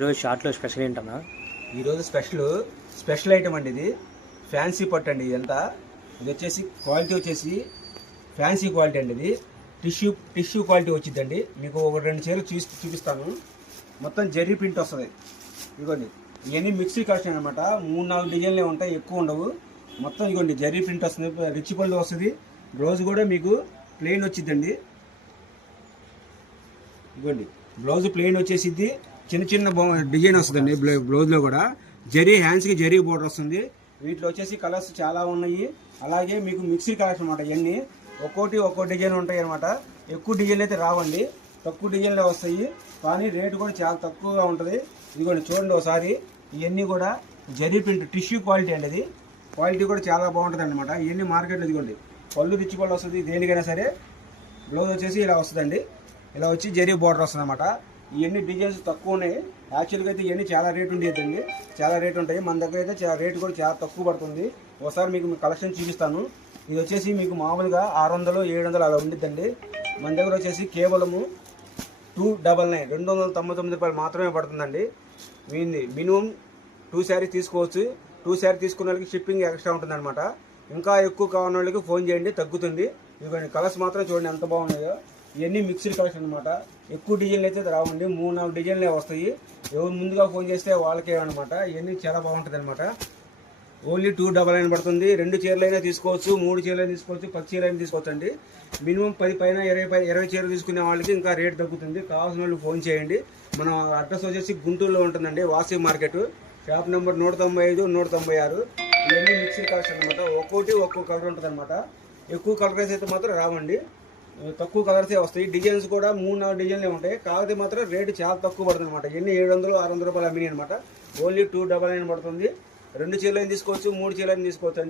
ఈరోజు షార్ట్లో స్పెషల్ ఏంటన్నా? ఈరోజు స్పెషల్ ఐటమ్ అండి. ఇది ఫ్యాన్సీ పట్టు అండి. ఇదంతా ఇది వచ్చేసి క్వాలిటీ వచ్చేసి ఫ్యాన్సీ క్వాలిటీ అండి. ఇది టిష్యూ క్వాలిటీ వచ్చిందండి. మీకు ఒక 2 చీరలు చూపిస్తాను. మొత్తం జరీ ప్రింట్ వస్తుంది. ఇదిగోండి, ఇవన్నీ మిక్సీ కలెక్షన్ అనమాట. 3-4 డిజైన్లే ఉంటాయి, ఎక్కువ ఉండవు. మొత్తం ఇదిగోండి జరీ ప్రింట్ వస్తుంది, రిచ్ పళ్ళు వస్తుంది. బ్లౌజ్ కూడా మీకు ప్లెయిన్ వచ్చిందండి. ఇదిగోండి బ్లౌజ్ ప్లెయిన్ వచ్చేసిద్ది. చిన్న డిజైన్ వస్తుందండి బ్లౌజ్లో కూడా. హ్యాండ్స్కి జరీ బోర్డర్ వస్తుంది. వీటిలో వచ్చేసి కలర్స్ చాలా ఉన్నాయి. అలాగే మీకు మిక్సీ కలర్స్ అనమాట. ఇవన్నీ ఒక్కో డిజైన్ ఉంటాయి అనమాట. ఎక్కువ డిజైన్లు అయితే రావండి, తక్కువ డిజైన్లే వస్తాయి. కానీ రేటు కూడా చాలా తక్కువగా ఉంటుంది. ఇదిగోండి చూడండి ఒకసారి. ఇవన్నీ కూడా జరీ ప్రింట్ టిష్యూ క్వాలిటీ అండి. ఇది క్వాలిటీ కూడా చాలా బాగుంటుంది అనమాట. ఇవన్నీ మార్కెట్లో ఇదిగోండి పళ్ళు రిచ్ పళ్ళు వస్తుంది. దేనికైనా సరే బ్లౌజ్ వచ్చేసి ఇలా వస్తుందండి. ఇలా వచ్చి జరీ బోర్డర్ వస్తుంది అనమాట. ఇవన్నీ డిజైన్స్ తక్కువ ఉన్నాయి. యాక్చువల్గా అయితే ఇవన్నీ చాలా రేటు ఉండేదండి, చాలా రేటు ఉంటాయి. మన దగ్గర అయితే రేటు కూడా చాలా తక్కువ పడుతుంది. ఒకసారి మీకు కలెక్షన్ చూపిస్తాను. ఇది వచ్చేసి మీకు మామూలుగా 600-700 అలా ఉండిద్దండి. మన దగ్గర వచ్చేసి కేవలము 299 రూపాయలు మాత్రమే పడుతుందండి. మినిమం 2 శారీస్ తీసుకోవచ్చు. 2 శారీ తీసుకున్న వాళ్ళకి షిప్పింగ్ ఎక్స్ట్రా ఉంటుంది అనమాట. ఇంకా ఎక్కువ కావాలని వాళ్ళకి ఫోన్ చేయండి, తగ్గుతుంది. ఇదిగోండి కలర్స్ మాత్రం చూడండి ఎంత బాగున్నాయో. ఇవన్నీ మిక్స్డ్ కలెక్షన్ అనమాట. ఎక్కువ డిజైన్లు అయితే రావండి, 3-4 డిజైన్లే వస్తాయి. ఎవరు ముందుగా ఫోన్ చేస్తే వాళ్ళకే అనమాట. ఇవన్నీ చాలా బాగుంటుంది అనమాట. ఓన్లీ 299 పడుతుంది. 2 చీరలైనా తీసుకోవచ్చు, 3 చీరలైనా తీసుకోవచ్చు, 10 చీరలైనా తీసుకోవచ్చు అండి. మినిమం 10 పైన 20 చీరలు తీసుకునే వాళ్ళకి ఇంకా రేట్ తగ్గుతుంది. కావాల్సిన వాళ్ళు ఫోన్ చేయండి. మన అడ్రస్ వచ్చేసి గుంటూరులో ఉంటుందండి, వాసవి మార్కెట్, షాప్ నెంబర్ 195, 196. ఇవన్నీ మిక్స్డ్ కలెక్షన్ అనమాట. ఒక్కో కలర్ ఉంటుంది అనమాట. ఎక్కువ కలర్స్ అయితే మాత్రం రావండి, తక్కువ కలర్సే వస్తాయి. డిజైన్స్ కూడా 3-4 డిజైన్లే ఉంటాయి. కాకపోతే మాత్రం రేటు చాలా తక్కువ పడుతుంది అనమాట. ఇవన్నీ 700-600 రూపాయలు అమ్మినాయి అనమాట. ఓన్లీ 299 పడుతుంది. 2 చీరలైనా తీసుకోవచ్చు, 3 చీరలైనా తీసుకోవచ్చు అండి.